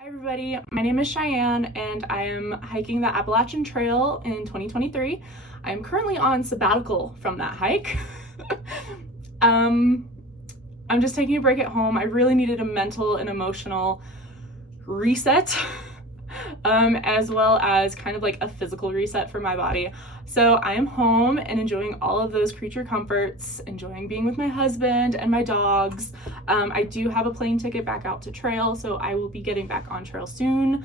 Hi everybody, my name is Cheyenne and I am hiking the Appalachian Trail in 2023. I am currently on sabbatical from that hike. I'm just taking a break at home. I really needed a mental and emotional reset, as well as kind of like a physical reset for my body. So I am home and enjoying all of those creature comforts, enjoying being with my husband and my dogs. I do have a plane ticket back out to trail, so I will be getting back on trail soon.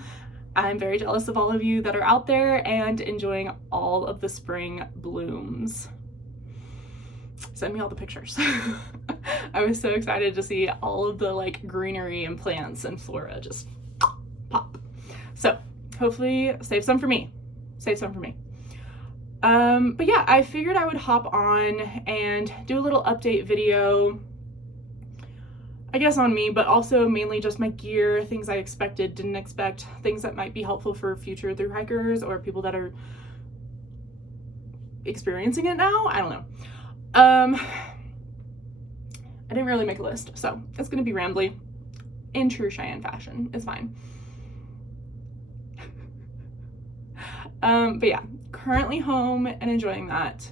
I'm very jealous of all of you that are out there and enjoying all of the spring blooms. Send me all the pictures. I was so excited to see all of the like greenery and plants and flora just pop. So hopefully save some for me. Save some for me. But yeah, I figured I would hop on and do a little update video, I guess on me, but also mainly just my gear, things I expected, didn't expect, things that might be helpful for future thru hikers or people that are experiencing it now. I don't know. I didn't really make a list, so it's gonna be rambly in true Cheyenne fashion. It's fine. But yeah, currently home and enjoying that.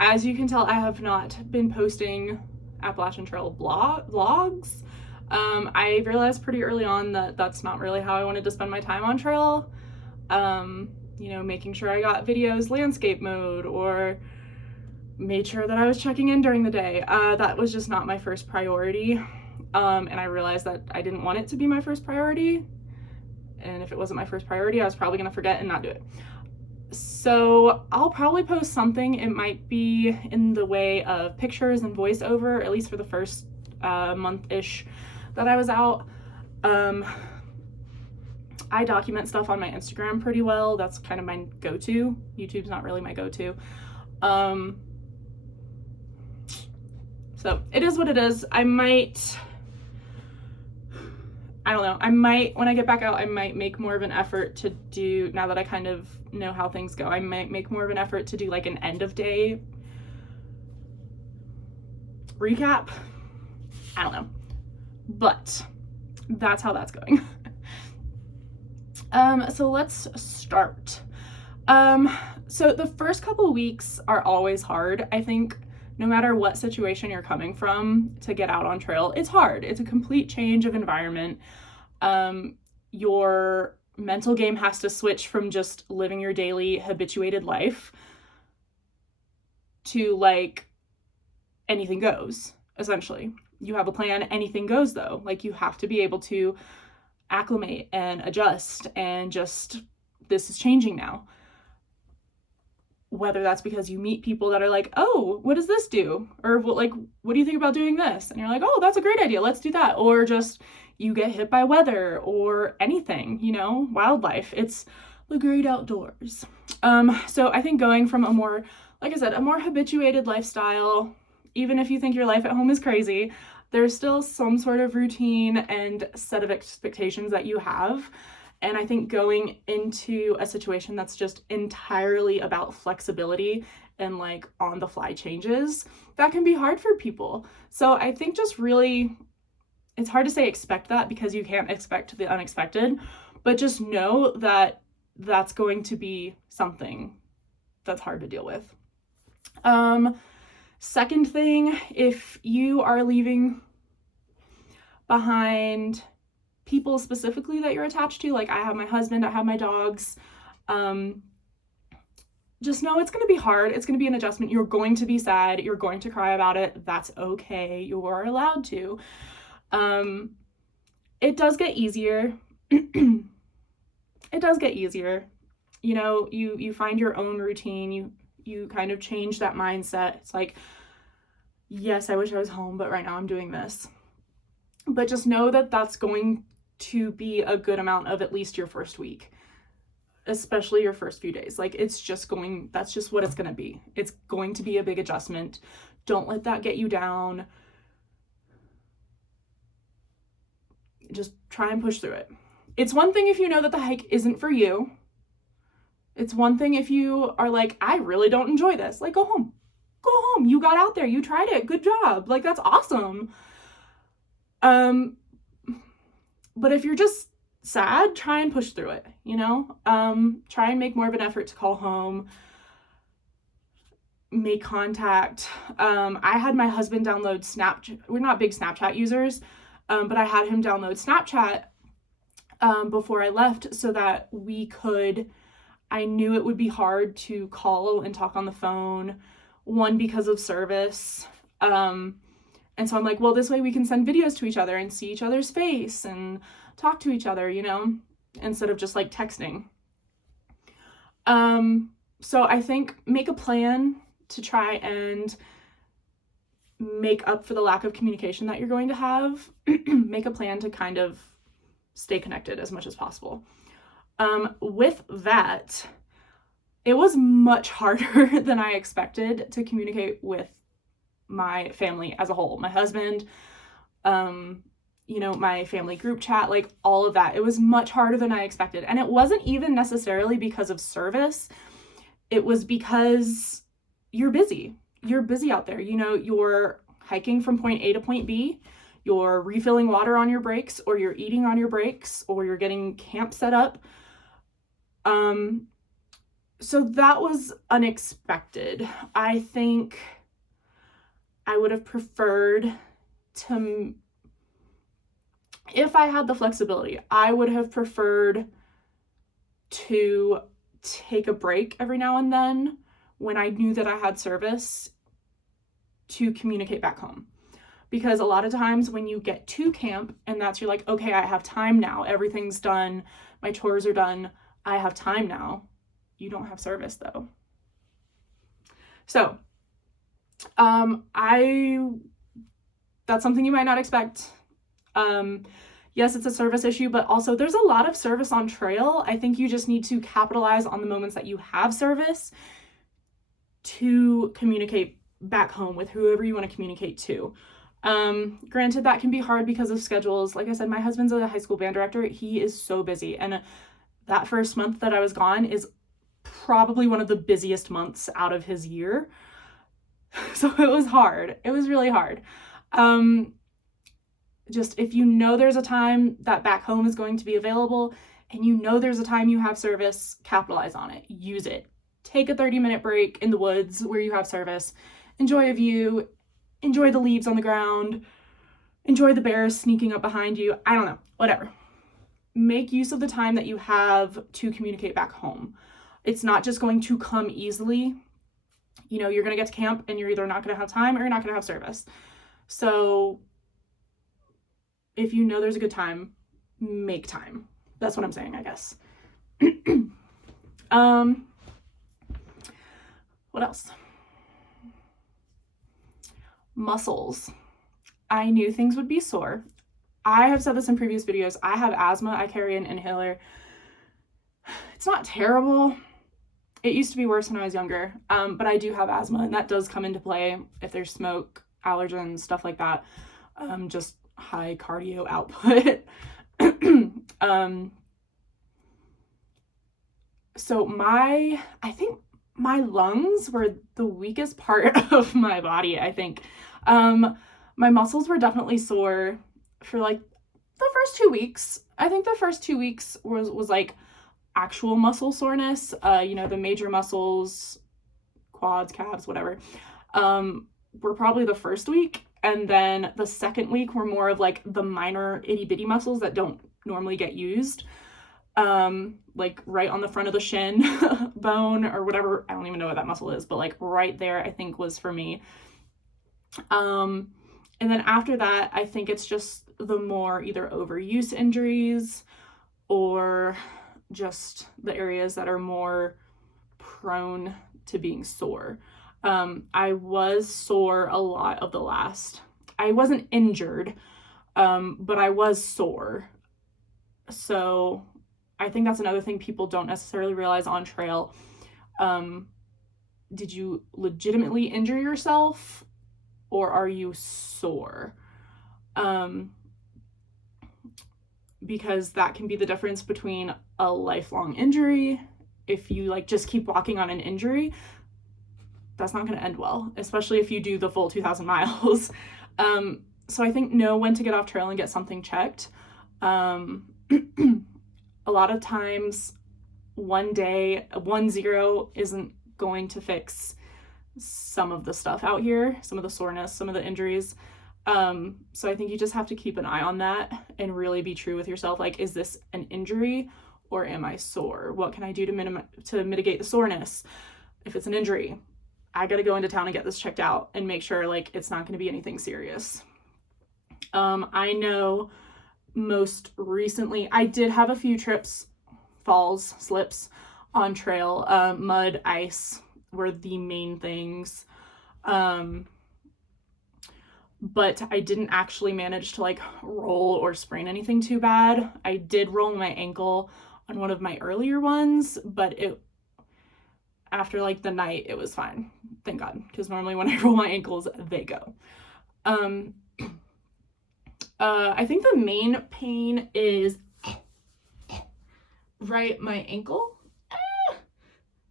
As you can tell, I have not been posting Appalachian Trail vlogs. I realized pretty early on that that's not really how I wanted to spend my time on trail. You know, making sure I got videos landscape mode or made sure that I was checking in during the day. That was just not my first priority. And I realized that I didn't want it to be my first priority. And if it wasn't my first priority, I was probably gonna forget and not do it. So I'll probably post something. It might be in the way of pictures and voiceover, at least for the first month-ish that I was out. I document stuff on my Instagram pretty well. That's kind of my go-to. YouTube's not really my go-to. So it is what it is. I don't know, when I get back out, I might make more of an effort to do, now that I kind of know how things go, I might make more of an effort to do like an end of day recap. I don't know, but that's how that's going. So let's start. So the first couple weeks are always hard. I think no matter what situation you're coming from to get out on trail, it's hard. It's a complete change of environment. Your mental game has to switch from just living your daily habituated life to like anything goes, essentially. You have a plan, anything goes though. Like you have to be able to acclimate and adjust and just, this is changing now. Whether that's because you meet people that are like, oh, what does this do? Or what do you think about doing this? And you're like, oh, that's a great idea. Let's do that. Or just you get hit by weather or anything, you know, wildlife. It's the great outdoors. So I think going from a more, like I said, a more habituated lifestyle, even if you think your life at home is crazy, there's still some sort of routine and set of expectations that you have. And I think going into a situation that's just entirely about flexibility and like on the fly changes, that can be hard for people. So I think just really, it's hard to say expect that because you can't expect the unexpected, but just know that that's going to be something that's hard to deal with. Second thing, if you are leaving behind people specifically that you're attached to, like I have my husband, I have my dogs, just know it's going to be hard. It's going to be an adjustment. You're going to be sad. You're going to cry about it. That's okay. You are allowed to. It does get easier. It does get easier. You know, you find your own routine. You kind of change that mindset. It's like, yes, I wish I was home, but right now I'm doing this. But just know that that's going to be a good amount of at least your first week, especially your first few days. Like that's just what it's going to be. It's going to be a big adjustment. Don't let that get you down. Just try and push through it. It's one thing if you know that the hike isn't for you. It's one thing if you are like, I really don't enjoy this. Like, go home. Go home. You got out there. You tried it. Good job. Like, that's awesome. But if you're just sad, try and push through it, you know? Try and make more of an effort to call home, make contact. I had my husband download Snapchat. We're not big Snapchat users, but I had him download Snapchat before I left so that I knew it would be hard to call and talk on the phone, one, because of service. And so I'm like, well, this way we can send videos to each other and see each other's face and talk to each other, you know, instead of just like texting. So I think make a plan to try and make up for the lack of communication that you're going to have. Make a plan to kind of stay connected as much as possible. With that, it was much harder than I expected to communicate with my family as a whole. My husband, you know, my family group chat, like all of that. It was much harder than I expected. And it wasn't even necessarily because of service. It was because you're busy. You're busy out there. You know, you're hiking from point A to point B. You're refilling water on your breaks, or you're eating on your breaks, or you're getting camp set up. So that was unexpected. I think I would have preferred to, if I had the flexibility, I would have preferred to take a break every now and then when I knew that I had service to communicate back home. Because a lot of times when you get to camp and you're like, okay, I have time now, everything's done, my chores are done, I have time now, you don't have service though. So that's something you might not expect. Yes, it's a service issue, but also there's a lot of service on trail. I think you just need to capitalize on the moments that you have service to communicate back home with whoever you want to communicate to. Granted, that can be hard because of schedules. Like I said, my husband's a high school band director. He is so busy. And that first month that I was gone is probably one of the busiest months out of his year. So it was hard. It was really hard. Just if you know there's a time that back home is going to be available and you know there's a time you have service, capitalize on it. Use it. Take a 30-minute break in the woods where you have service. Enjoy a view. Enjoy the leaves on the ground. Enjoy the bears sneaking up behind you. I don't know. Whatever. Make use of the time that you have to communicate back home. It's not just going to come easily. You know, you're going to get to camp and you're either not going to have time or you're not going to have service. So if you know there's a good time, make time. That's what I'm saying, I guess. What else? Muscles. I knew things would be sore. I have said this in previous videos. I have asthma. I carry an inhaler. It's not terrible. It used to be worse when I was younger, but I do have asthma, and that does come into play if there's smoke, allergens, stuff like that. Just high cardio output. So I think my lungs were the weakest part of my body, I think. My muscles were definitely sore for like the first 2 weeks. I think the first 2 weeks was like actual muscle soreness. You know, the major muscles, quads, calves, whatever, were probably the first week. And then the second week were more of like the minor itty bitty muscles that don't normally get used. Like right on the front of the shin bone or whatever. I don't even know what that muscle is, but like right there, I think was for me. And then after that, I think it's just the more either overuse injuries or just the areas that are more prone to being sore. I was sore a lot of the last. I wasn't injured, but I was sore. So I think that's another thing people don't necessarily realize on trail. Did you legitimately injure yourself, or are you sore? Because that can be the difference between a lifelong injury. If you like just keep walking on an injury, that's not going to end well, especially if you do the full 2,000 miles. So I think know when to get off trail and get something checked. a lot of times one day, 1-0 isn't going to fix some of the stuff out here, some of the soreness, some of the injuries. So I think you just have to keep an eye on that and really be true with yourself. Like, is this an injury or am I sore? What can I do to mitigate the soreness? If it's an injury, I got to go into town and get this checked out and make sure like it's not going to be anything serious. I know most recently I did have a few trips, falls, slips on trail. Mud, ice were the main things. But I didn't actually manage to like roll or sprain anything too bad. I did roll my ankle on one of my earlier ones, but after like the night, it was fine. Thank God. Because normally when I roll my ankles, they go. I think the main pain is right my ankle.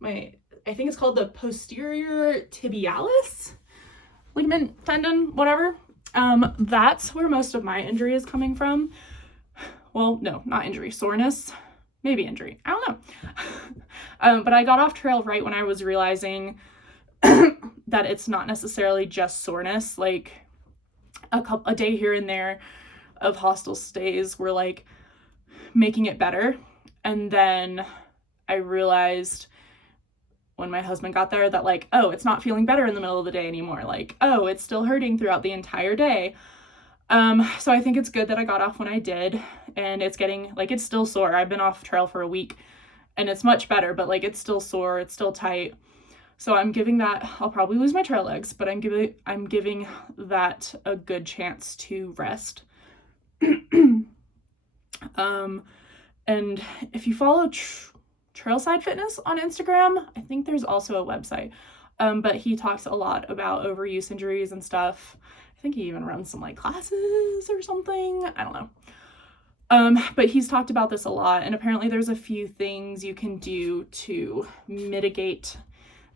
I think it's called the posterior tibialis ligament, tendon, whatever. That's where most of my injury is coming from. Well, no, not injury, soreness, maybe injury. I don't know. But I got off trail right when I was realizing that it's not necessarily just soreness. Like a day here and there of hostel stays were like making it better. And then I realized when my husband got there that like, oh, it's not feeling better in the middle of the day anymore. Like, oh, it's still hurting throughout the entire day. So I think it's good that I got off when I did, and it's getting like, it's still sore. I've been off trail for a week and it's much better, but like it's still sore, it's still tight. So I'm giving that, I'll probably lose my trail legs, but I'm giving that a good chance to rest. And if you follow Trailside Fitness on Instagram, I think there's also a website, but he talks a lot about overuse injuries and stuff. I think he even runs some like classes or something, I don't know. But he's talked about this a lot, and apparently there's a few things you can do to mitigate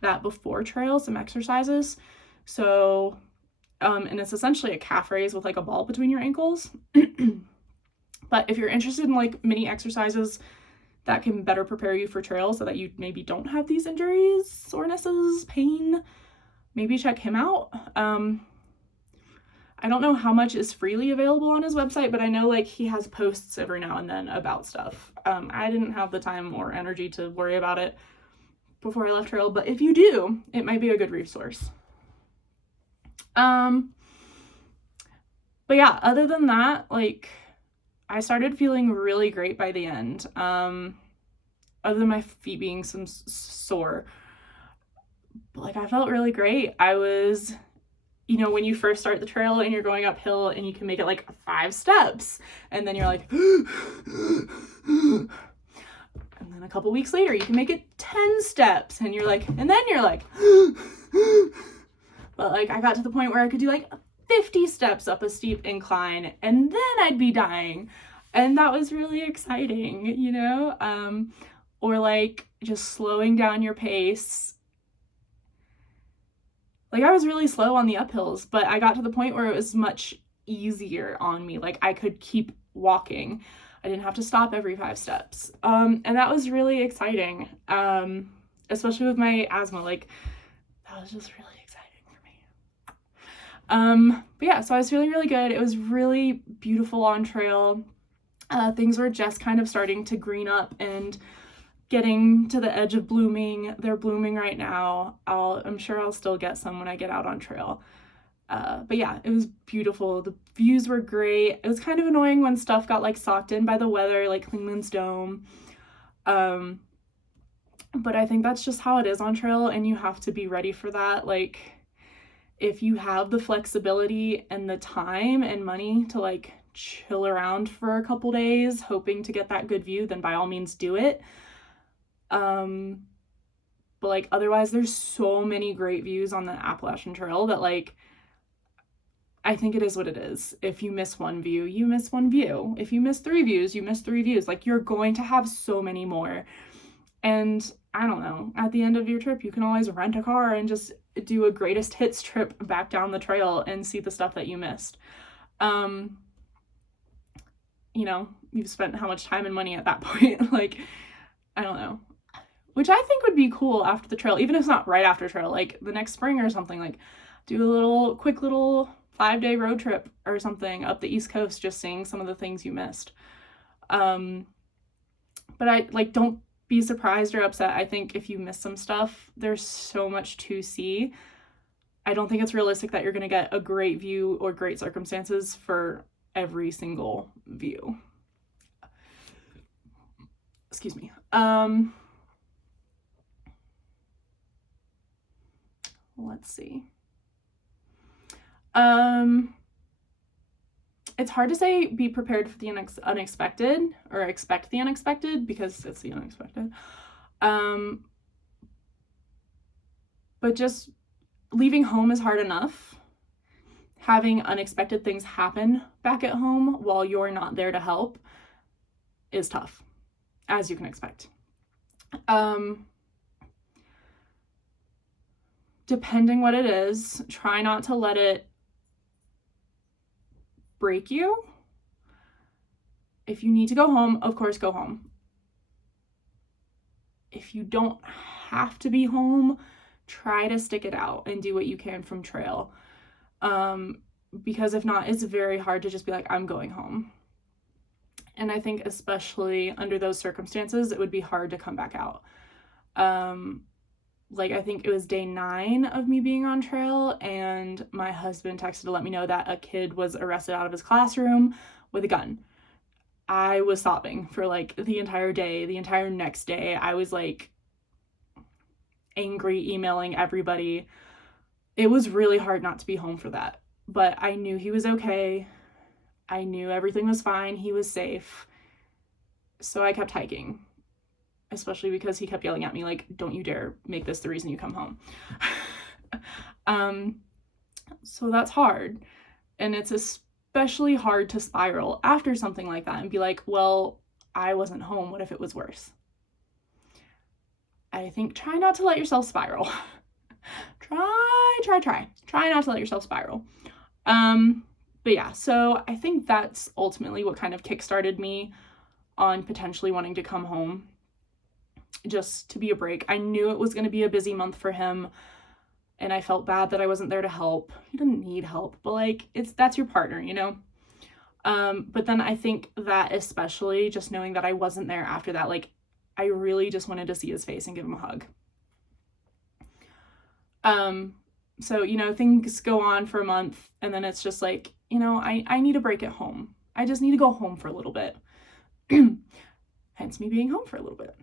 that before trail, some exercises. So, and it's essentially a calf raise with like a ball between your ankles. But if you're interested in like mini exercises that can better prepare you for trail so that you maybe don't have these injuries, sorenesses, pain, maybe check him out. I don't know how much is freely available on his website, but I know like he has posts every now and then about stuff. I didn't have the time or energy to worry about it before I left trail, but if you do, it might be a good resource. But yeah, other than that, like I started feeling really great by the end. Other than my feet being some sore, but like I felt really great. I was, you know, when you first start the trail and you're going uphill and you can make it like 5 steps, and then you're like, and then a couple weeks later you can make it 10 steps, and you're like, and then you're like, but like I got to the point where I could do like 50 steps up a steep incline and then I'd be dying. And that was really exciting, you know? Or like just slowing down your pace. Like I was really slow on the uphills, but I got to the point where it was much easier on me. Like I could keep walking. I didn't have to stop every 5 steps. And that was really exciting. Especially with my asthma, like that was just really exciting for me. But yeah, so I was feeling really good. It was really beautiful on trail. Things were just kind of starting to green up and getting to the edge of blooming. They're blooming right now. I'm sure I'll still get some when I get out on trail. But yeah, it was beautiful. The views were great. It was kind of annoying when stuff got like socked in by the weather, like Clingman's Dome. But I think that's just how it is on trail, and you have to be ready for that. Like if you have the flexibility and the time and money to like chill around for a couple days hoping to get that good view, then by all means do it. But like otherwise there's so many great views on the Appalachian Trail that like I think it is what it is. If you miss one view, you miss one view. If you miss 3 views, you miss 3 views. Like you're going to have so many more. And I don't know, at the end of your trip you can always rent a car and just do a greatest hits trip back down the trail and see the stuff that you missed. you know, you've spent how much time and money at that point. Like, I don't know. Which I think would be cool after the trail, even if it's not right after trail, like the next spring or something, like do a quick little 5-day road trip or something up the East Coast, just seeing some of the things you missed. But don't be surprised or upset. I think if you miss some stuff, there's so much to see. I don't think it's realistic that you're going to get a great view or great circumstances for every single view. Excuse me. Let's see. It's hard to say be prepared for the unexpected or expect the unexpected, because it's the unexpected. But just leaving home is hard enough. Having unexpected things happen back at home while you're not there to help is tough, as you can expect. Depending what it is, try not to let it break you. If you need to go home, of course, go home. If you don't have to be home, try to stick it out and do what you can from trail. Because if not, it's very hard to just be like, I'm going home. And I think especially under those circumstances, it would be hard to come back out. I think it was day 9 of me being on trail, and my husband texted to let me know that a kid was arrested out of his classroom with a gun. I was sobbing for the entire day. The entire next day, I was angry, emailing everybody. It was really hard not to be home for that, but I knew he was okay. I knew everything was fine. He was safe. So I kept hiking, especially because he kept yelling at me, don't you dare make this the reason you come home. So that's hard. And it's especially hard to spiral after something like that and be like, well, I wasn't home. What if it was worse? I think try not to let yourself spiral. Try not to let yourself spiral. But yeah, so I think that's ultimately what kind of kickstarted me on potentially wanting to come home, just to be a break. I knew it was going to be a busy month for him, and I felt bad that I wasn't there to help. He didn't need help, but that's your partner, you know? But then I think that especially just knowing that I wasn't there after that, I really just wanted to see his face and give him a hug. So, things go on for a month, and then it's just I need a break at home. I just need to go home for a little bit. Hence me being home for a little bit.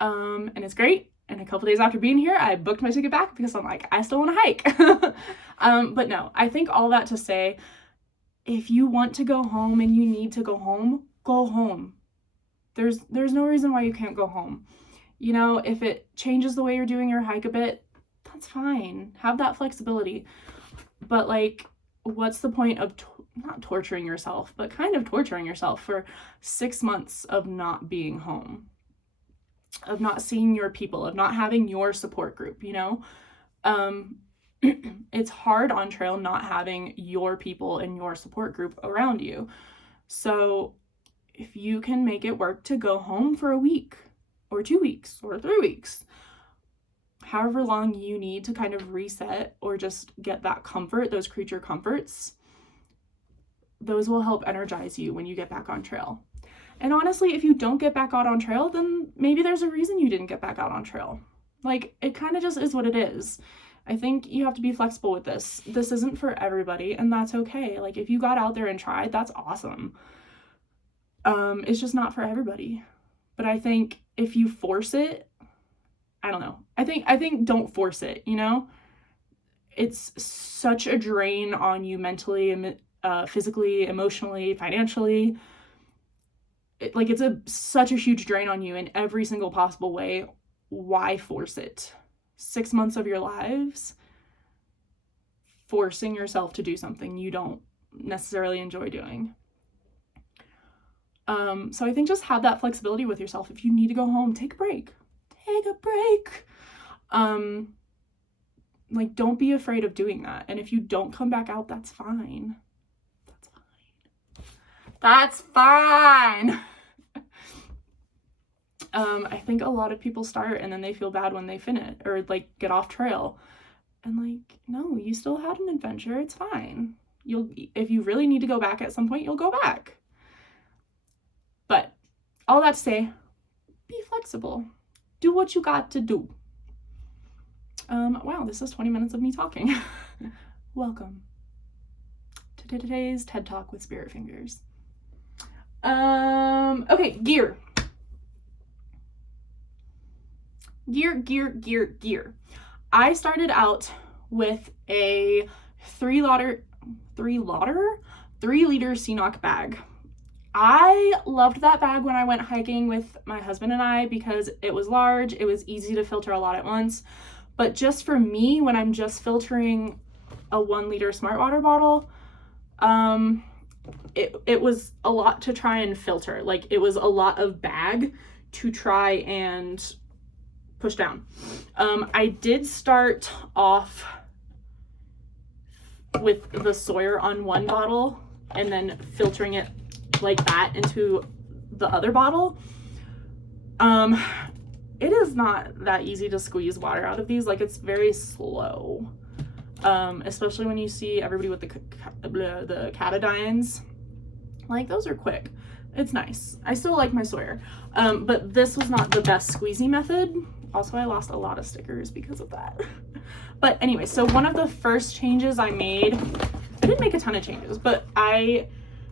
And it's great. And a couple days after being here, I booked my ticket back because I'm I still want to hike. But no, I think all that to say, if you want to go home and you need to go home, go home. There's no reason why you can't go home. If it changes the way you're doing your hike a bit, that's fine. Have that flexibility. But what's the point of not torturing yourself, but kind of torturing yourself for 6 months of not being home, of not seeing your people, of not having your support group, It's hard on trail not having your people and your support group around you. So if you can make it work to go home for a week or 2 weeks or 3 weeks, however long you need to kind of reset or just get that comfort, those creature comforts, those will help energize you when you get back on trail. And honestly, if you don't get back out on trail, then maybe there's a reason you didn't get back out on trail. It kind of just is what it is. I think you have to be flexible with this. This isn't for everybody, and that's okay. If you got out there and tried, that's awesome. It's just not for everybody. But I think if you force it, I don't know. I think don't force it, It's such a drain on you mentally, physically, emotionally, financially. It's such a huge drain on you in every single possible way. Why force it? 6 months of your lives forcing yourself to do something you don't necessarily enjoy doing. So I think just have that flexibility with yourself. If you need to go home, take a break. Don't be afraid of doing that. And if you don't come back out, that's fine. That's fine. I think a lot of people start and then they feel bad when they finish or like get off trail. And like, no, you still had an adventure. It's fine. If you really need to go back at some point, you'll go back. But all that to say, be flexible. Do what you got to do. Wow, this is 20 minutes of me talking. Welcome to today's TED Talk with Spirit Fingers. Okay, gear. Gear. I started out with a 3 liter CNOC bag. I loved that bag when I went hiking with my husband and I because it was large, it was easy to filter a lot at once. But just for me, when I'm just filtering a 1 liter smart water bottle, it was a lot to try and filter. Like, it was a lot of bag to try and push down. I did start off with the Sawyer on 1 bottle and then filtering it like that into the other bottle. It is not that easy to squeeze water out of these. Like, it's very slow, especially when you see everybody with the catadines. Like, those are quick. It's nice. I still like my Sawyer, but this was not the best squeezy method. Also, I lost a lot of stickers because of that. But anyway, so one of the first changes I made, I didn't make a ton of changes, but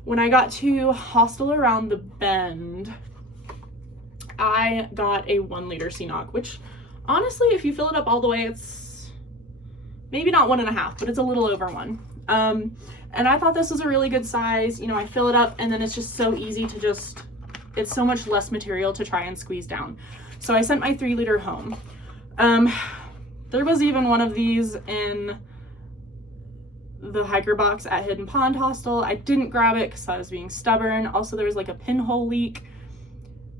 when I got to Hostel Around the Bend, I got a 1 liter CNOC, which honestly, if you fill it up all the way, it's maybe not 1.5, but it's a little over 1. And I thought this was a really good size. You know, I fill it up and then it's just so easy to it's so much less material to try and squeeze down. So I sent my 3 liter home. There was even one of these in the hiker box at Hidden Pond Hostel. I didn't grab it because I was being stubborn. Also, there was like a pinhole leak.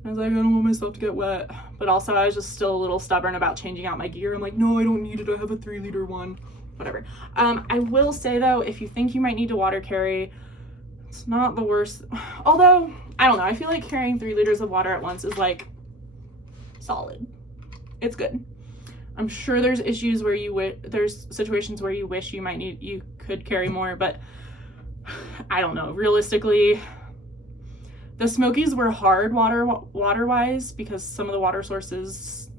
I was like, I don't want myself to get wet. But also, I was just still a little stubborn about changing out my gear. I'm like, no, I don't need it. I have a 3 liter one. Whatever. I will say though, if you think you might need to water carry, it's not the worst. Although, I don't know. I feel like carrying 3 liters of water at once is like solid. It's good. I'm sure there's issues where there's situations where you wish you could carry more, but I don't know. Realistically, the Smokies were hard water-wise because some of the water sources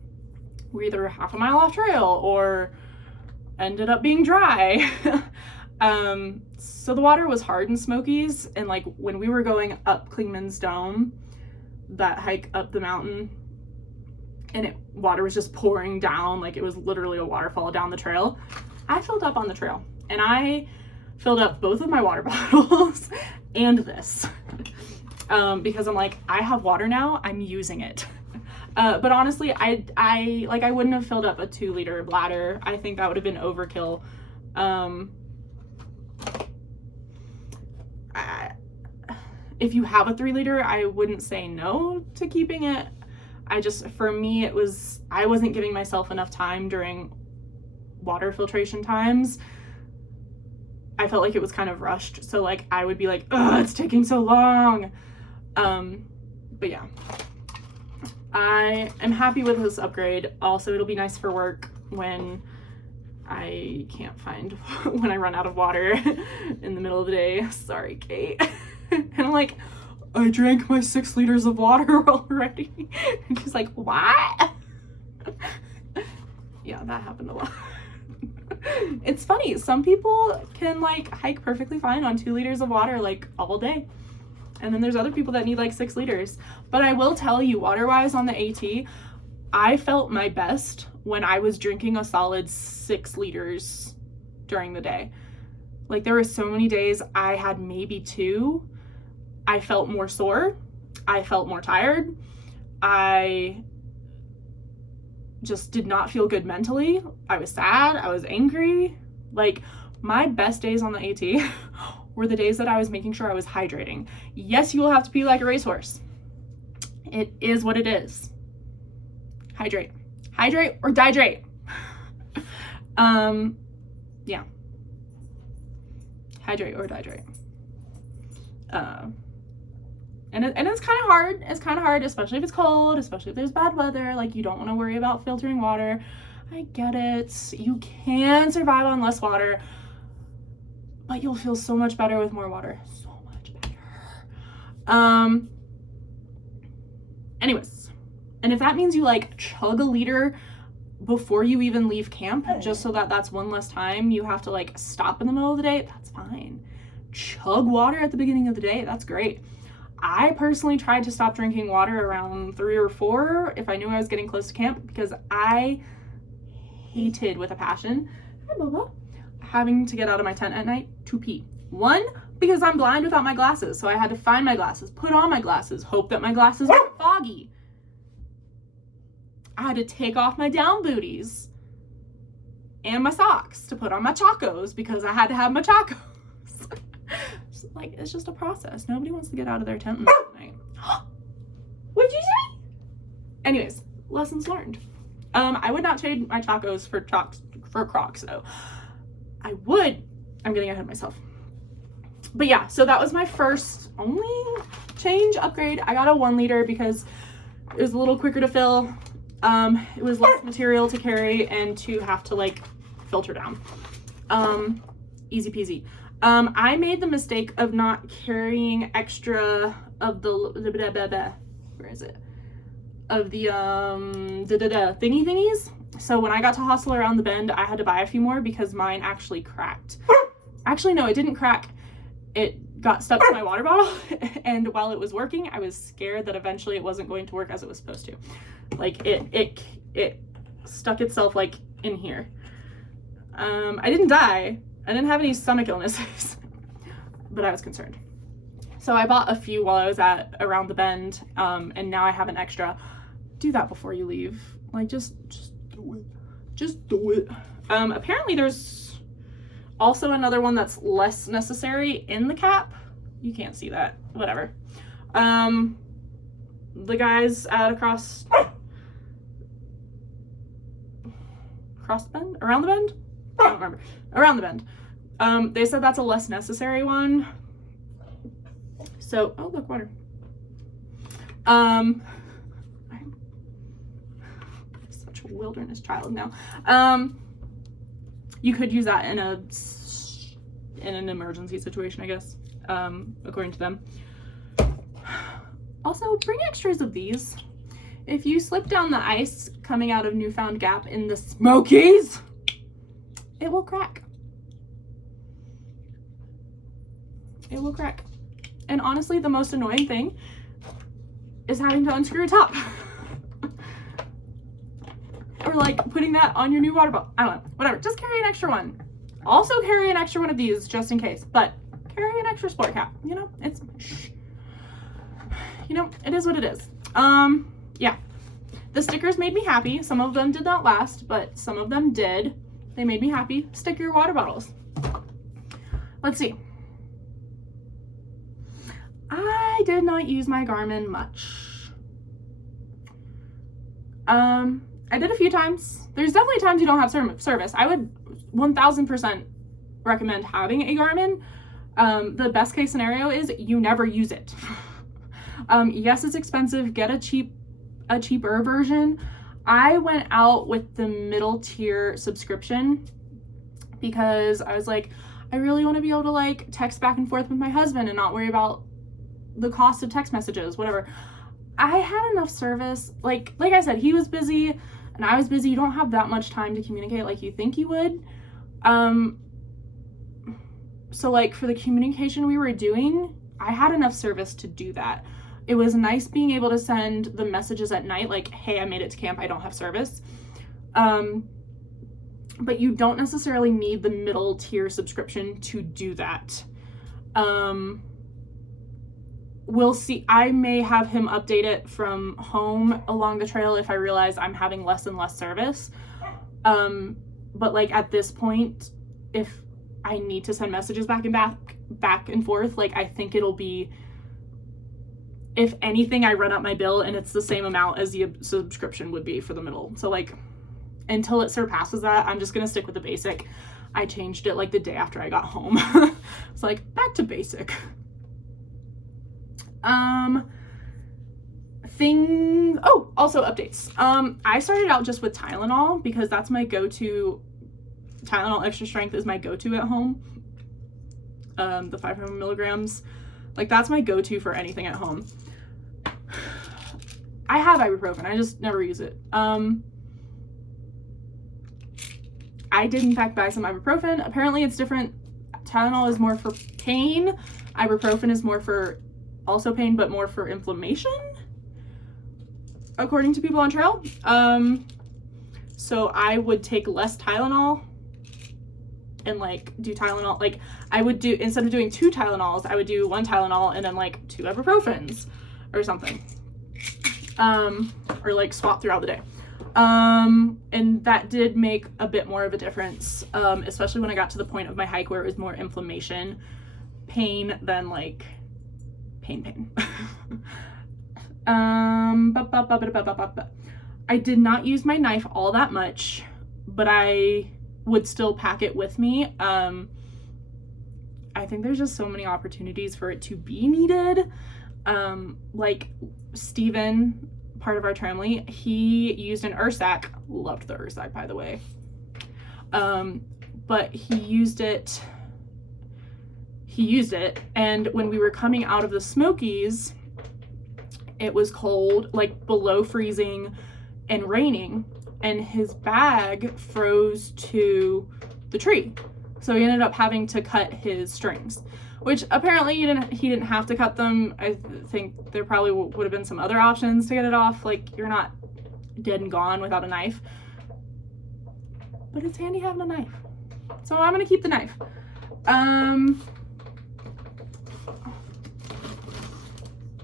were either half a mile off trail or ended up being dry. So the water was hard in Smokies, and like when we were going up Klingman's Dome, that hike up the mountain, and water was just pouring down, like it was literally a waterfall down the trail. I filled up on the trail, and I filled up both of my water bottles and this, because I'm like, I have water now, I'm using it. But honestly, I wouldn't have filled up a 2 liter bladder. I think that would have been overkill. If you have a 3 liter, I wouldn't say no to keeping it. For me, I wasn't giving myself enough time during water filtration times. I felt like it was kind of rushed. So like, I would be like, oh, it's taking so long. But yeah, I am happy with this upgrade. Also, it'll be nice for work when I can't find, when I run out of water in the middle of the day. Sorry, Kate. And I'm like, I drank my 6 liters of water already. And she's like, what? Yeah, that happened a lot. It's funny. Some people can like hike perfectly fine on 2 liters of water like all day. And then there's other people that need like 6 liters. But I will tell you, water-wise on the AT, I felt my best when I was drinking a solid 6 liters during the day. Like, there were so many days I had maybe 2. I felt more sore. I felt more tired. I just did not feel good mentally. I was sad. I was angry. Like, my best days on the AT were the days that I was making sure I was hydrating. Yes, you will have to pee like a racehorse. It is what it is. Hydrate. Hydrate or dihydrate. Yeah. Hydrate or dihydrate. And it's kind of hard. It's kind of hard, especially if it's cold, especially if there's bad weather. Like, you don't want to worry about filtering water. I get it. You can survive on less water, but you'll feel so much better with more water. So much better. Anyways, and if that means you like chug a liter before you even leave camp, just so that that's one less time you have to like stop in the middle of the day, that's fine. Chug water at the beginning of the day, that's great. I personally tried to stop drinking water around 3 or 4 if I knew I was getting close to camp, because I hated with a passion having to get out of my tent at night to pee. 1, because I'm blind without my glasses, so I had to find my glasses, put on my glasses, hope that my glasses weren't foggy. I had to take off my down booties and my socks to put on my chacos because I had to have my chacos. Like, it's just a process. Nobody wants to get out of their tent in the night. What'd you say? Anyways, lessons learned. I would not trade my chacos for Crocs though. I'm getting ahead of myself. But yeah, so that was my first only change upgrade. I got a 1 liter because it was a little quicker to fill. It was less material to carry and to have to like filter down. Easy peasy. I made the mistake of not carrying extra of the where is it? Of the thingies. So when I got to hustle around the bend, I had to buy a few more because mine actually cracked. Actually, no, it didn't crack. It got stuck to my water bottle, and while it was working, I was scared that eventually it wasn't going to work as it was supposed to. Like it stuck itself like in here. I didn't die. I didn't have any stomach illnesses, but I was concerned. So I bought a few while I was around the bend, and now I have an extra. Do that before you leave. Like, just do it. Just do it. Apparently there's also another one that's less necessary in the cap. You can't see that. Whatever. The guys at around the bend? I don't remember. Around the bend. They said that's a less necessary one. So, oh look, water. I'm such a wilderness child now. You could use that in an emergency situation, I guess, according to them. Also, bring extras of these. If you slip down the ice coming out of Newfound Gap in the Smokies, it will crack. It will crack. And honestly, the most annoying thing is having to unscrew a top. Or like putting that on your new water bottle. I don't know. Whatever. Just carry an extra one. Also carry an extra one of these just in case. But carry an extra sport cap. You know, it is what it is. Yeah. The stickers made me happy. Some of them did not last, but some of them did. They made me happy. Stick your water bottles. Let's see. I did not use my Garmin much. I did a few times. There's definitely times you don't have service. I would 1000% recommend having a Garmin. The best case scenario is you never use it. Yes, it's expensive. Get a cheaper version. I went out with the middle tier subscription because I was like, I really want to be able to like text back and forth with my husband and not worry about the cost of text messages, whatever. I had enough service. Like I said, he was busy and I was busy. You don't have that much time to communicate like you think you would. So like for the communication we were doing, I had enough service to do that. It was nice being able to send the messages at night, like, hey, I made it to camp, I don't have service. But you don't necessarily need the middle tier subscription to do that. We'll see. I may have him update it from home along the trail if I realize I'm having less and less service. But like at this point, if I need to send messages back and forth, like I think it'll be, if anything, I run up my bill and it's the same amount as the subscription would be for the middle. So like until it surpasses that, I'm just gonna stick with the basic. I changed it like the day after I got home. It's like back to basic. Also updates. I started out just with Tylenol because that's my go-to. Tylenol extra strength is my go-to at home. The 500 milligrams, like that's my go-to for anything at home. I have ibuprofen, I just never use it. I did in fact buy some ibuprofen. Apparently it's different. Tylenol is more for pain. Ibuprofen is more for also pain, but more for inflammation, according to people on trail. So I would take less Tylenol and like do Tylenol. Like I would do, instead of doing 2 Tylenols, I would do 1 Tylenol and then like 2 ibuprofens or something. Or like swap throughout the day. And that did make a bit more of a difference, especially when I got to the point of my hike where it was more inflammation, pain than like pain. I did not use my knife all that much, but I would still pack it with me. I think there's just so many opportunities for it to be needed. Like Steven, part of our family, he used an Ursac. Loved the Ursac, by the way. But he used it, and when we were coming out of the Smokies, it was cold, like below freezing and raining, and his bag froze to the tree. So he ended up having to cut his strings, which apparently he didn't have to cut them. I think there probably would have been some other options to get it off. Like, you're not dead and gone without a knife, but it's handy having a knife. So I'm gonna keep the knife.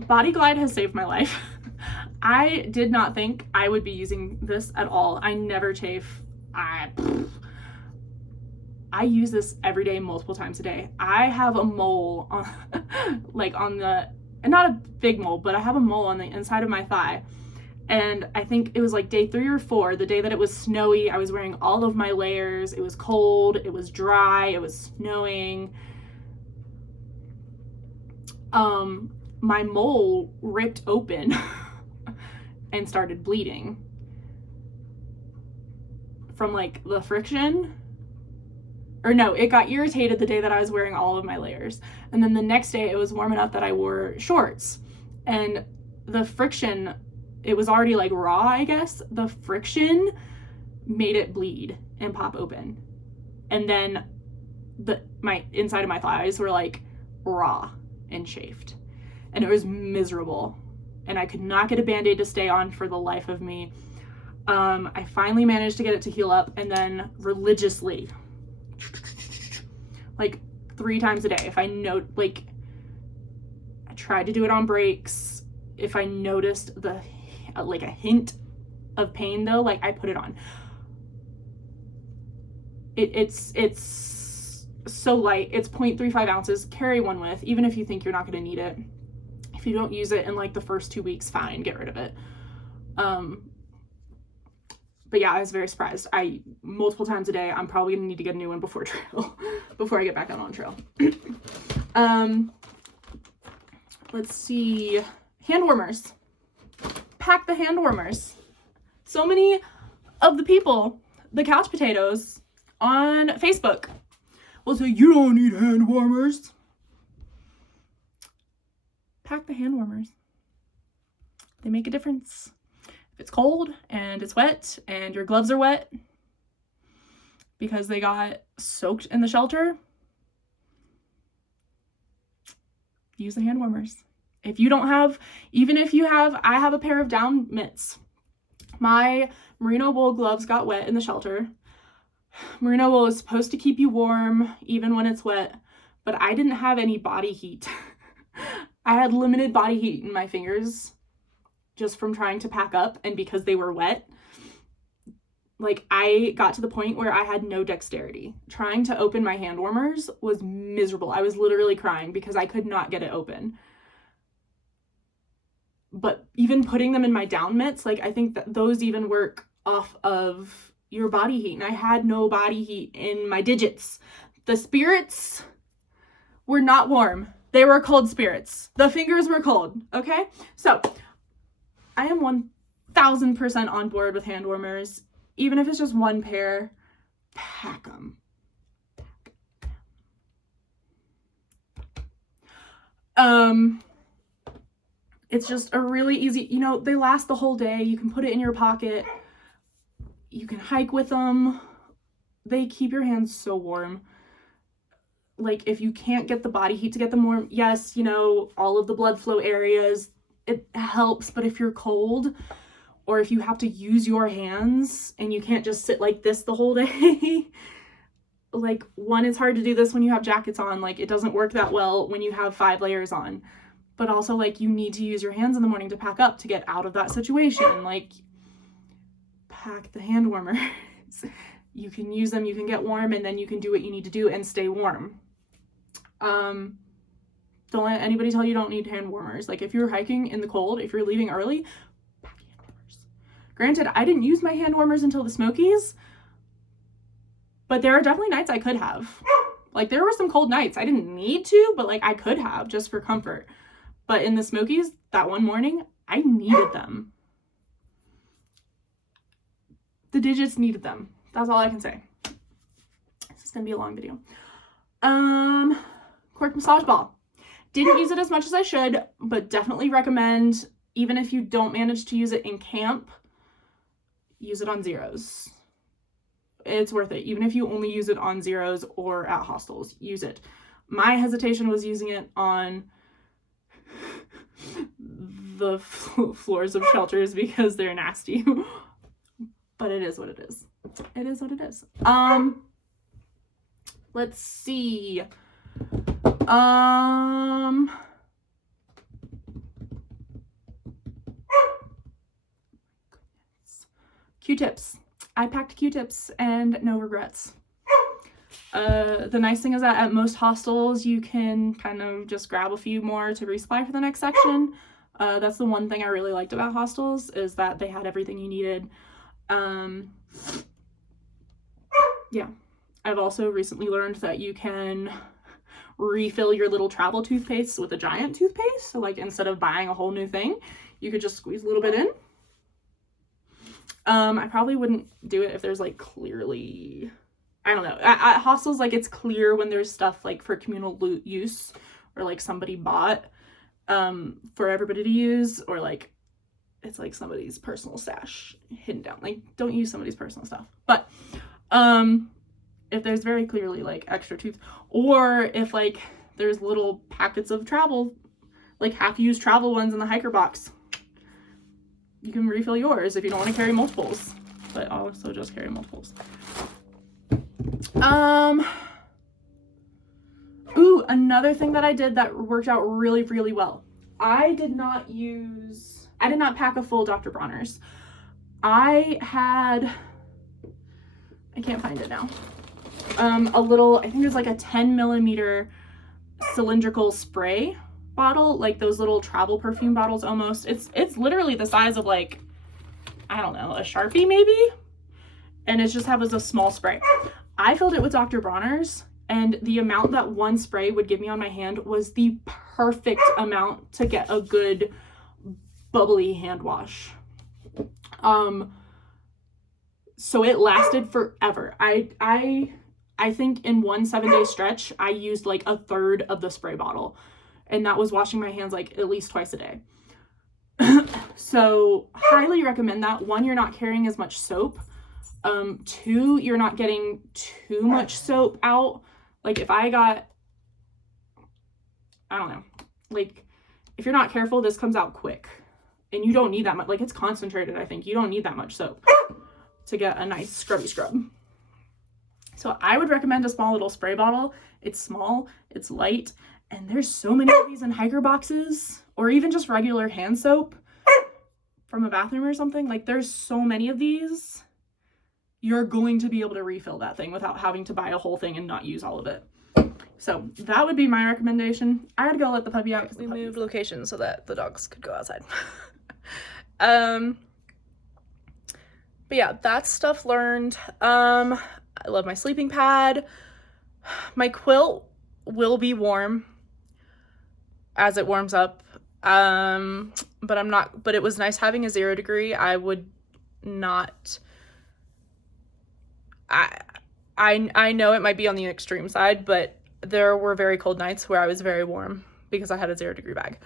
Body Glide has saved my life. I did not think I would be using this at all. I never chafe. I use this every day, multiple times a day. I have a mole on, like on the, and not a big mole, but I have a mole on the inside of my thigh. And I think it was like day 3 or 4, the day that it was snowy. I was wearing all of my layers. It was cold, it was dry, it was snowing. My mole ripped open and started bleeding from like the friction. Or no, it got irritated the day that I was wearing all of my layers. And then the next day it was warm enough that I wore shorts. And the friction, it was already like raw, I guess. The friction made it bleed and pop open. And then my inside of my thighs were like raw and chafed. And it was miserable. And I could not get a Band-Aid to stay on for the life of me. I finally managed to get it to heal up, and then religiously, like 3 times a day, if I I tried to do it on breaks. If I noticed like a hint of pain though, like I put it on. It's so light. It's 0.35 ounces. Carry one with, even if you think you're not going to need it. If you don't use it in like the first 2 weeks, fine, get rid of it. But yeah, I was very surprised. Multiple times a day, I'm probably gonna need to get a new one before trail, before I get back out on trail. Let's see, hand warmers. Pack the hand warmers. So many of the people, the couch potatoes on Facebook, will say, you don't need hand warmers. Pack the hand warmers. They make a difference. If it's cold and it's wet and your gloves are wet because they got soaked in the shelter, use the hand warmers. If you don't have, even if you have, I have a pair of down mitts. My merino wool gloves got wet in the shelter. Merino wool is supposed to keep you warm even when it's wet, but I didn't have any body heat. I had limited body heat in my fingers just from trying to pack up, and because they were wet, like I got to the point where I had no dexterity. Trying to open my hand warmers was miserable. I was literally crying because I could not get it open. But even putting them in my down mitts, like I think that those even work off of your body heat, and I had no body heat in my digits. The spirits were not warm. They were cold spirits. The fingers were cold, okay? So I am 1000% on board with hand warmers. Even if it's just one pair, pack them. It's just a really easy, you know, they last the whole day. You can put it in your pocket. You can hike with them. They keep your hands so warm. Like, if you can't get the body heat to get them warm, yes, you know, all of the blood flow areas, it helps. But if you're cold, or if you have to use your hands and you can't just sit like this the whole day, like, one, it's hard to do this when you have jackets on. Like, it doesn't work that well when you have 5 layers on. But also, like, you need to use your hands in the morning to pack up to get out of that situation. Like, pack the hand warmers. You can use them, you can get warm, and then you can do what you need to do and stay warm. Don't let anybody tell you don't need hand warmers. Like, if you're hiking in the cold, if you're leaving early, pack hand warmers. Granted, I didn't use my hand warmers until the Smokies, but there are definitely nights I could have. Like, there were some cold nights. I didn't need to, but, like, I could have just for comfort. But in the Smokies, that one morning, I needed them. The digits needed them. That's all I can say. This is gonna be a long video. Cork massage ball. Didn't use it as much as I should, but definitely recommend, even if you don't manage to use it in camp, use it on zeros. It's worth it. Even if you only use it on zeros or at hostels, use it. My hesitation was using it on the floors of shelters because they're nasty. But it is what it is. It is what it is. Let's see. Q-tips. I packed Q-tips and no regrets. The nice thing is that at most hostels, you can kind of just grab a few more to resupply for the next section. That's the one thing I really liked about hostels, is that they had everything you needed. Yeah. I've also recently learned that you can refill your little travel toothpaste with a giant toothpaste. So, like, instead of buying a whole new thing, you could just squeeze a little bit in. I probably wouldn't do it if there's, like, clearly, I don't know. At hostels, like, it's clear when there's stuff, like, for communal use, or, like, somebody bought for everybody to use, or, like, it's, like, somebody's personal stash hidden down. Like, don't use somebody's personal stuff. But if there's very clearly, like, extra tooth, or if, like, there's little packets of travel, like, half-used travel ones in the hiker box, you can refill yours if you don't want to carry multiples, but also just carry multiples. Ooh, another thing that I did that worked out really, really well. I did not pack a full Dr. Bronner's. I can't find it now. A little, I think it was like a 10 millimeter cylindrical spray bottle, like those little travel perfume bottles almost. It's literally the size of, like, I don't know, a Sharpie maybe? And it just has a small spray. I filled it with Dr. Bronner's, and the amount that one spray would give me on my hand was the perfect amount to get a good bubbly hand wash. So it lasted forever. I think in one 7-day stretch, I used like a third of the spray bottle, and that was washing my hands like at least twice a day. So highly recommend that. 1, you're not carrying as much soap. 2, you're not getting too much soap out. Like, if I don't know, like, if you're not careful, this comes out quick, and you don't need that much. Like, it's concentrated, I think. You don't need that much soap to get a nice scrubby scrub. So I would recommend a small little spray bottle. It's small, it's light, and there's so many of these in hiker boxes, or even just regular hand soap from a bathroom or something. Like, there's so many of these. You're going to be able to refill that thing without having to buy a whole thing and not use all of it. So that would be my recommendation. I had to go let the puppy out because we moved locations so that the dogs could go outside. But yeah, that's stuff learned. I love my sleeping pad. My quilt will be warm. as it warms up. But it was nice having a 0 degree. I would not, I know it might be on the extreme side, but there were very cold nights where I was very warm because I had a 0 degree bag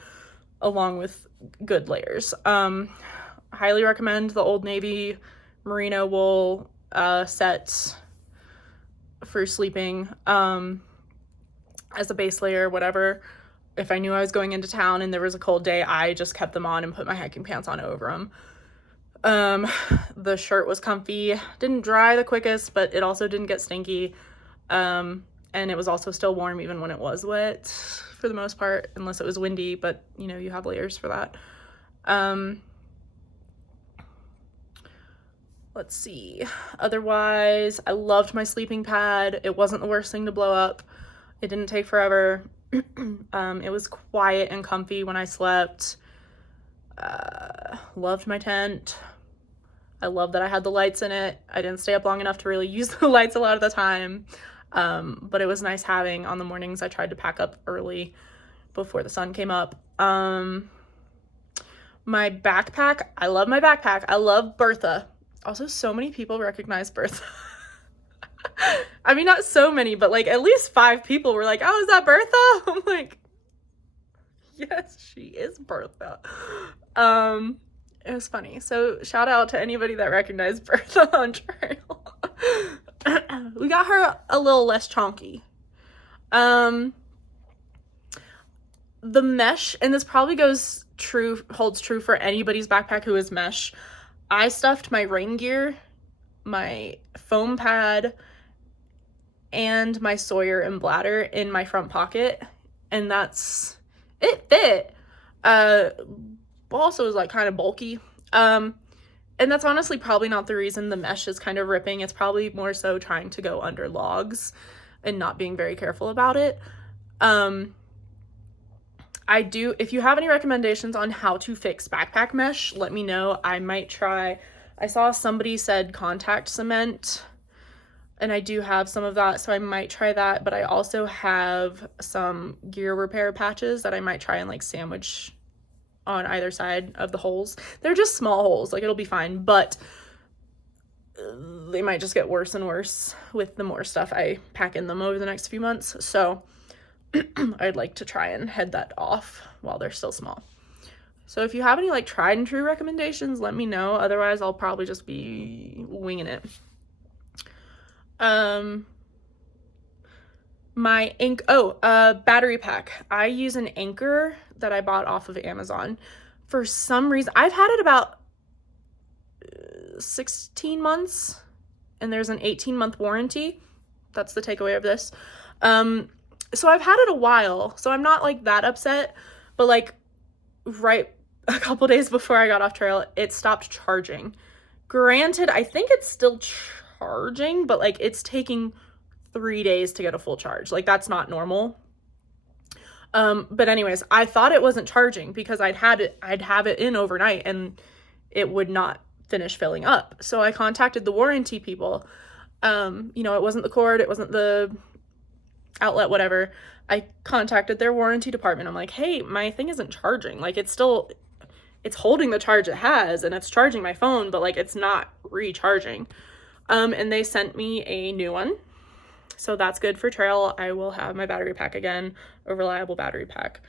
along with good layers. Highly recommend the Old Navy merino wool set for sleeping as a base layer, whatever. If I knew I was going into town and there was a cold day, I just kept them on and put my hiking pants on over them. The shirt was comfy, didn't dry the quickest, but it also didn't get stinky. And it was also still warm even when it was wet for the most part, unless it was windy, but you know, you have layers for that. Let's see. Otherwise, I loved my sleeping pad. It wasn't the worst thing to blow up. It didn't take forever. It was quiet and comfy when I slept. Loved my tent. I love that I had the lights in it. I didn't stay up long enough to really use the lights a lot of the time. But it was nice having on the mornings. I tried to pack up early before the sun came up. My backpack, I love my backpack. I love Bertha. Also, so many people recognize Bertha. I mean, not so many, but like at least 5 people were like, oh, is that Bertha? I'm like, yes, she is Bertha. It was funny. So shout out to anybody that recognized Bertha on trail. We got her a little less chonky. The mesh, and this probably holds true for anybody's backpack who is mesh. I stuffed my rain gear, my foam pad, and my Sawyer and bladder in my front pocket, and it fit. Also is like kind of bulky. And that's honestly probably not the reason the mesh is kind of ripping. It's probably more so trying to go under logs and not being very careful about it. If you have any recommendations on how to fix backpack mesh, let me know. I might try. I saw somebody said contact cement, and I do have some of that, so I might try that. But I also have some gear repair patches that I might try and like sandwich on either side of the holes. They're just small holes, like it'll be fine, but they might just get worse and worse with the more stuff I pack in them over the next few months. So I'd like to try and head that off while they're still small. So if you have any like tried and true recommendations, let me know. Otherwise, I'll probably just be winging it. Battery pack. I use an Anchor that I bought off of Amazon. For some reason, I've had it about 16 months, and there's an 18-month warranty. That's the takeaway of this. So I've had it a while, so I'm not like that upset, but like right a couple days before I got off trail, it stopped charging. Granted, I think it's still charging, but like it's taking 3 days to get a full charge. Like that's not normal. But anyways, I thought it wasn't charging because I'd have it in overnight and it would not finish filling up. So I contacted the warranty people. It wasn't the cord, it wasn't the outlet, whatever. I contacted their warranty department. I'm like, hey, my thing isn't charging. Like it's holding the charge it has and it's charging my phone, but like it's not recharging. And they sent me a new one. So that's good for trail. I will have my battery pack again, a reliable battery pack.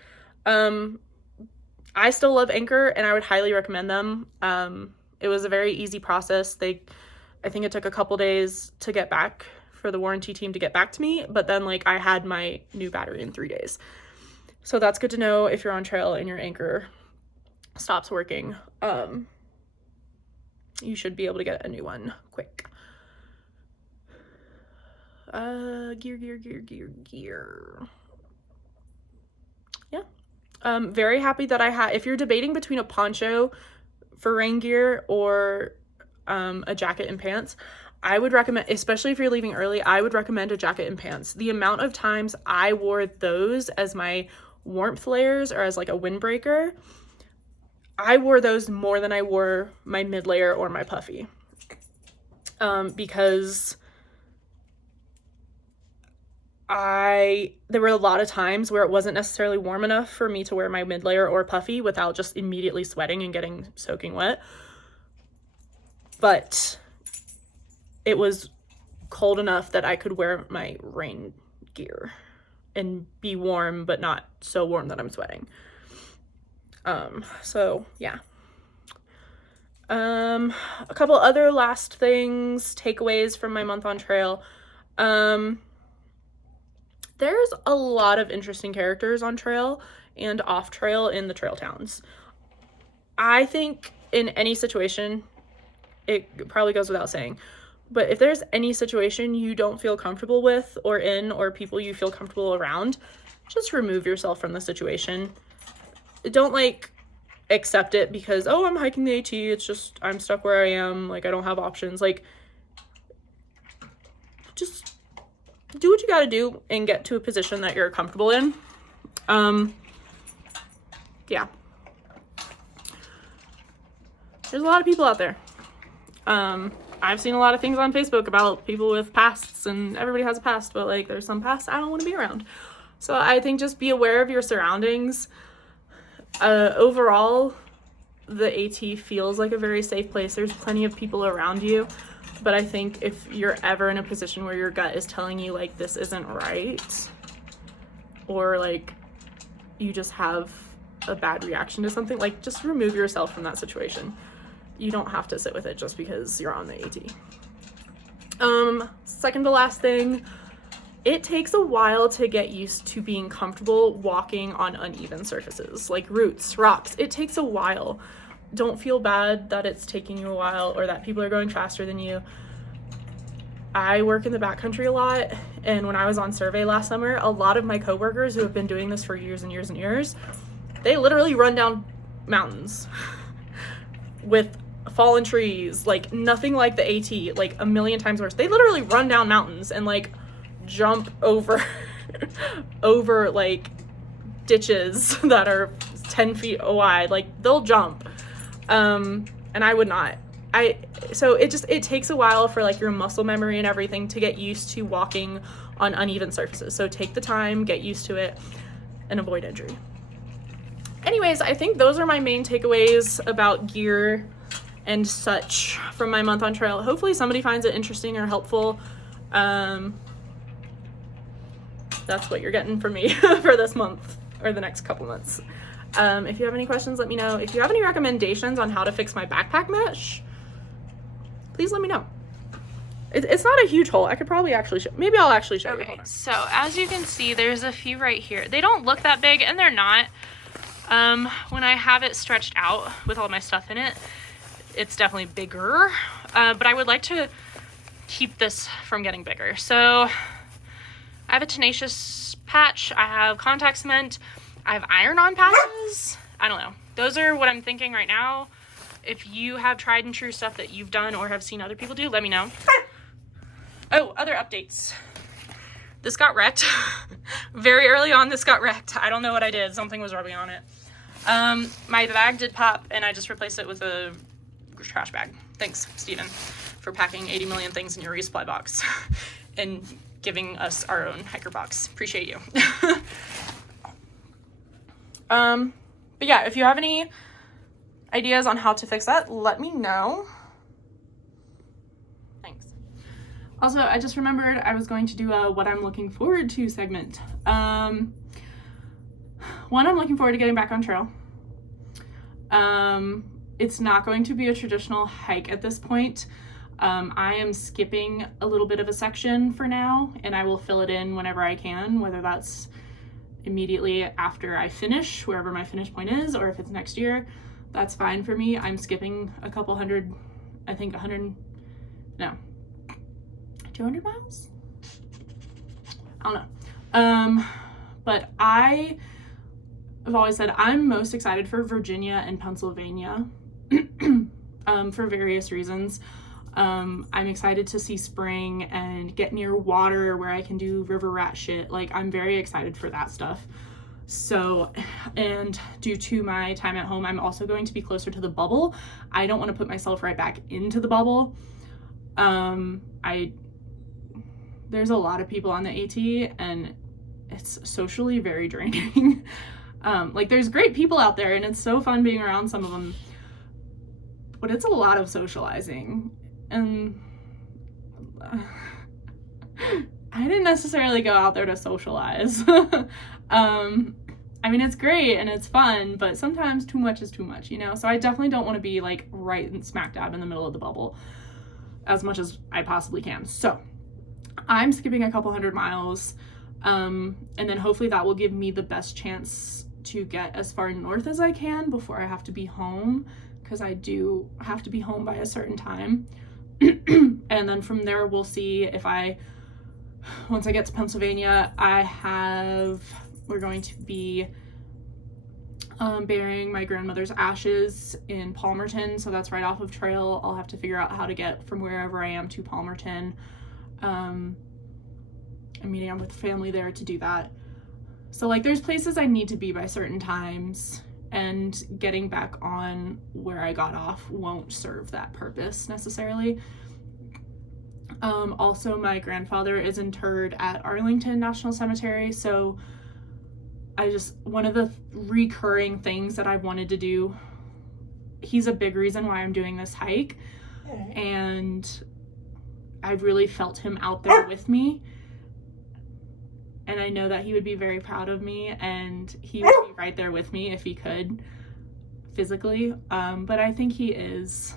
I still love Anchor and I would highly recommend them. It was a very easy process. I think it took a couple days to get back for the warranty team to get back to me, but then like I had my new battery in 3 days. So that's good to know if you're on trail and your Anchor stops working. You should be able to get a new one quick. Gear. Yeah. Very happy that if you're debating between a poncho for rain gear or a jacket and pants, I would recommend, especially if you're leaving early, I would recommend a jacket and pants. The amount of times I wore those as my warmth layers or as like a windbreaker, I wore those more than I wore my mid layer or my puffy. Because there were a lot of times where it wasn't necessarily warm enough for me to wear my mid layer or puffy without just immediately sweating and getting soaking wet. But it was cold enough that I could wear my rain gear and be warm, but not so warm that I'm sweating. So yeah. A couple other last things, takeaways from my month on trail. There's a lot of interesting characters on trail and off trail in the trail towns. I think in any situation, it probably goes without saying, but if there's any situation you don't feel comfortable with or in, or people you feel comfortable around, just remove yourself from the situation. Don't like accept it because, oh, I'm hiking the AT, it's just I'm stuck where I am, like I don't have options. Like, just do what you gotta do and get to a position that you're comfortable in. Yeah, there's a lot of people out there. I've seen a lot of things on Facebook about people with pasts, and everybody has a past, but like there's some pasts I don't want to be around. So I think just be aware of your surroundings. Overall, the AT feels like a very safe place. There's plenty of people around you, but I think if you're ever in a position where your gut is telling you like this isn't right, or like you just have a bad reaction to something, like just remove yourself from that situation. You don't have to sit with it just because you're on the AT. Second to last thing, it takes a while to get used to being comfortable walking on uneven surfaces, like roots, rocks. It takes a while. Don't feel bad that it's taking you a while or that people are going faster than you. I work in the backcountry a lot, and when I was on survey last summer, a lot of my coworkers who have been doing this for years and years and years, they literally run down mountains with fallen trees, like nothing like the AT, like a million times worse. They literally run down mountains and like jump over over like ditches that are 10 feet wide. Like they'll jump, and I would not. So it takes a while for like your muscle memory and everything to get used to walking on uneven surfaces. So take the time, get used to it, and avoid injury. Anyways, I think those are my main takeaways about gear and such from my month on trail. Hopefully somebody finds it interesting or helpful. That's what you're getting from me for this month or the next couple months. If you have any questions, let me know. If you have any recommendations on how to fix my backpack mesh, please let me know. It's not a huge hole. I could probably actually show. Maybe I'll actually show you. Okay, so as you can see, there's a few right here. They don't look that big, and they're not. When I have it stretched out with all my stuff in it, it's definitely bigger, but I would like to keep this from getting bigger. So I have a tenacious patch, I have contact cement, I have iron-on patches. I don't know. Those are what I'm thinking right now. If you have tried and true stuff that you've done or have seen other people do, let me know. Oh, other updates. This got wrecked. Very early on, this got wrecked. I don't know what I did. Something was rubbing on it. My bag did pop, and I just replaced it with a trash bag. Thanks, Steven, for packing 80 million things in your resupply box and giving us our own hiker box. Appreciate you. But yeah, if you have any ideas on how to fix that, let me know. Thanks. Also, I just remembered I was going to do a what I'm looking forward to segment. One, I'm looking forward to getting back on trail. It's not going to be a traditional hike at this point. I am skipping a little bit of a section for now, and I will fill it in whenever I can, whether that's immediately after I finish, wherever my finish point is, or if it's next year. That's fine for me. I'm skipping a couple hundred, I think 200 miles? I don't know. But I've always said I'm most excited for Virginia and Pennsylvania for various reasons. I'm excited to see spring and get near water where I can do river rat shit. Like, I'm very excited for that stuff. So, and due to my time at home, I'm also going to be closer to the bubble. I don't want to put myself right back into the bubble. there's a lot of people on the AT, and it's socially very draining. Like, there's great people out there, and it's so fun being around some of them, but it's a lot of socializing, and I didn't necessarily go out there to socialize. I mean, it's great and it's fun, but sometimes too much is too much, you know? So I definitely don't want to be like right and smack dab in the middle of the bubble as much as I possibly can. So I'm skipping a couple 100 miles, and then hopefully that will give me the best chance to get as far north as I can before I have to be home, because I do have to be home by a certain time. And then from there, we'll see if once I get to Pennsylvania, we're going to be burying my grandmother's ashes in Palmerton, so that's right off of trail. I'll have to figure out how to get from wherever I am to Palmerton. I'm meeting up with family there to do that. So like, there's places I need to be by certain times, and getting back on where I got off won't serve that purpose necessarily. Also, my grandfather is interred at Arlington National Cemetery, so one of the recurring things that I've wanted to do, he's a big reason why I'm doing this hike, and I've really felt him out there with me, and I know that he would be very proud of me, and he would be right there with me if he could physically, but I think he is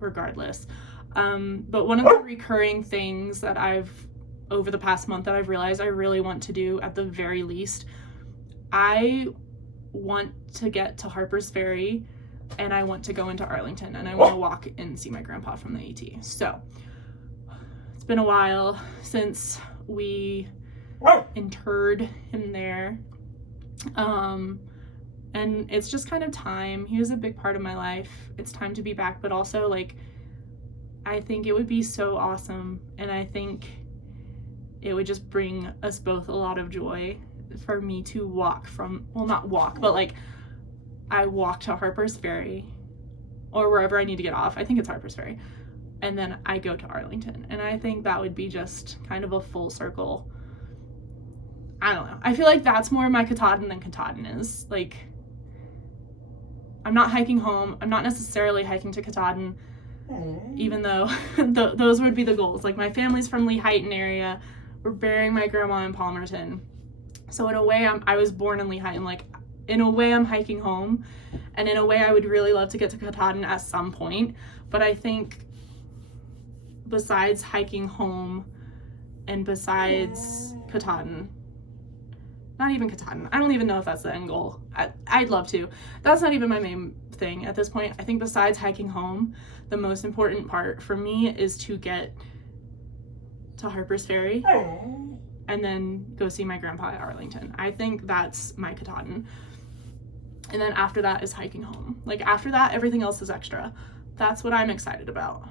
regardless. But one of the recurring things that over the past month that I've realized I really want to do, at the very least, I want to get to Harper's Ferry, and I want to go into Arlington, and I want to walk and see my grandpa from the AT. So it's been a while since we interred him there. And it's just kind of time. He was a big part of my life. It's time to be back, but also like, I think it would be so awesome, and I think it would just bring us both a lot of joy for me to not walk, but like, I walk to Harper's Ferry or wherever I need to get off. I think it's Harper's Ferry. And then I go to Arlington. And I think that would be just kind of a full circle. I don't know. I feel like that's more my Katahdin than Katahdin is. Like, I'm not hiking home. I'm not necessarily hiking to Katahdin, even though those would be the goals. Like, my family's from Lehighton area. We're burying my grandma in Palmerton. So in a way, I was born in Lehighton. Like, in a way, I'm hiking home. And in a way, I would really love to get to Katahdin at some point. But I think besides hiking home and besides Katahdin, not even Katahdin, I don't even know if that's the end goal. I'd love to. That's not even my main thing at this point. I think besides hiking home, the most important part for me is to get to Harper's Ferry and then go see my grandpa at Arlington. I think that's my Katahdin. And then after that is hiking home. Like, after that, everything else is extra. That's what I'm excited about.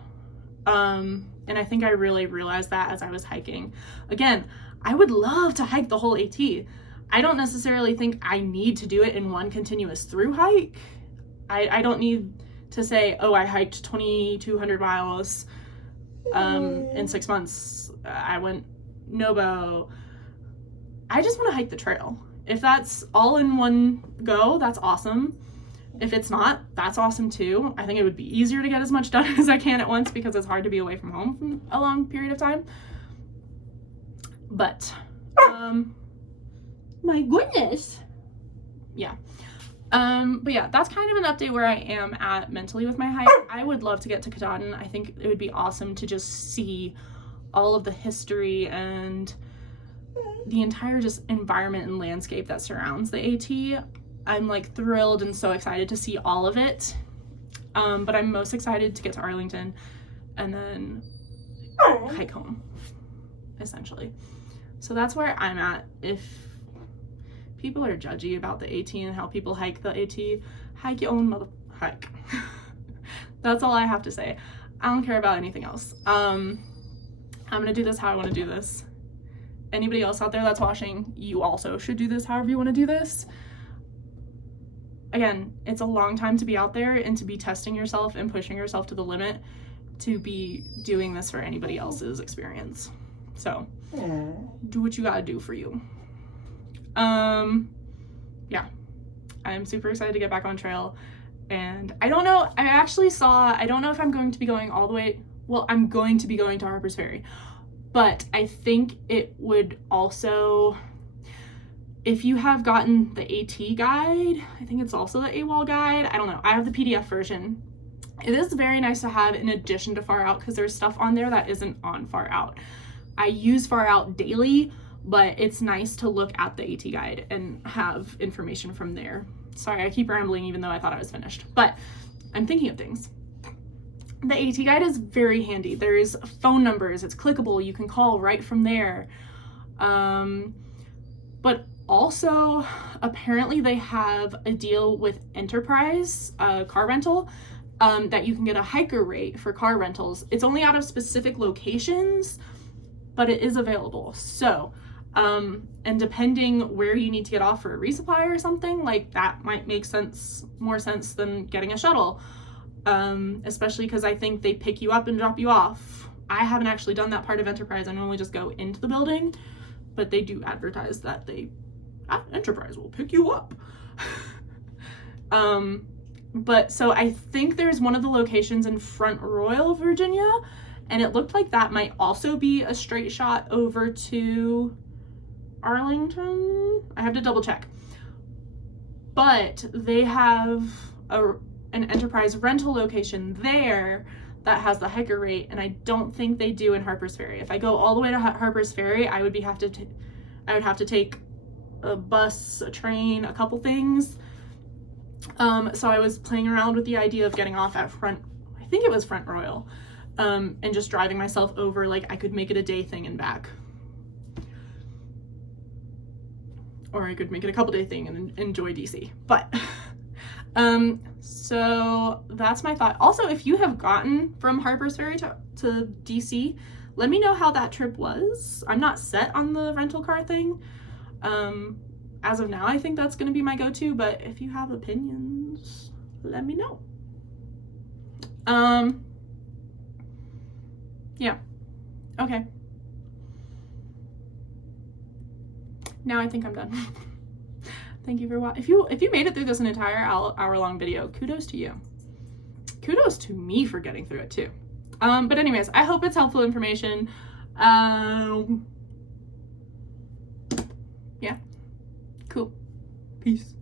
And I think I really realized that as I was hiking. Again, I would love to hike the whole AT. I don't necessarily think I need to do it in one continuous through hike. I don't need to say, oh, I hiked 2,200 miles in 6 months. I went Nobo. I just want to hike the trail. If that's all in one go, that's awesome. If it's not, that's awesome too. I think it would be easier to get as much done as I can at once, because it's hard to be away from home for a long period of time. But, my goodness. Yeah. But yeah, that's kind of an update where I am at mentally with my hike. I would love to get to Katahdin. I think it would be awesome to just see all of the history and the entire just environment and landscape that surrounds the AT. I'm like thrilled and so excited to see all of it. But I'm most excited to get to Arlington and then hike home, essentially. So that's where I'm at. If people are judgy about the AT and how people hike the AT, hike your own hike. That's all I have to say. I don't care about anything else. I'm gonna do this how I want to do this. Anybody else out there that's watching, you also should do this however you want to do this. Again, it's a long time to be out there and to be testing yourself and pushing yourself to the limit, to be doing this for anybody else's experience. So Aww. do what you gotta do for you. Yeah, I'm super excited to get back on trail. And I don't know, I don't know if I'm going to be going all the way, well, I'm going to be going to Harper's Ferry, but I think it would also, if you have gotten the AT guide, I think it's also the AWOL guide, I don't know, I have the PDF version. It is very nice to have in addition to Far Out, because there's stuff on there that isn't on Far Out. I use Far Out daily, but it's nice to look at the AT guide and have information from there. Sorry, I keep rambling even though I thought I was finished, but I'm thinking of things. The AT guide is very handy. There's phone numbers, it's clickable, you can call right from there. But also, apparently they have a deal with Enterprise car rental that you can get a hiker rate for car rentals. It's only out of specific locations, but it is available. So, and depending where you need to get off for a resupply or something, like that might make more sense than getting a shuttle. Especially because I think they pick you up and drop you off. I haven't actually done that part of Enterprise. I normally just go into the building, but they do advertise that Enterprise will pick you up. But so I think there's one of the locations in Front Royal, Virginia, and it looked like that might also be a straight shot over to Arlington. I have to double check. But they have an Enterprise rental location there that has the hiker rate, and I don't think they do in Harper's Ferry. If I go all the way to Harper's Ferry, I would have to take a bus, a train, a couple things. So I was playing around with the idea of getting off at I think it was Front Royal, and just driving myself over, like I could make it a day thing and back. Or I could make it a couple day thing and enjoy DC. But, so that's my thought. Also, if you have gotten from Harper's Ferry to DC, let me know how that trip was. I'm not set on the rental car thing. As of now, I think that's going to be my go-to, but if you have opinions, let me know. Yeah. Okay. Now I think I'm done. Thank you for watching. If you made it through this entire hour-long video, kudos to you. Kudos to me for getting through it too. But anyways, I hope it's helpful information. Yeah. Cool. Peace.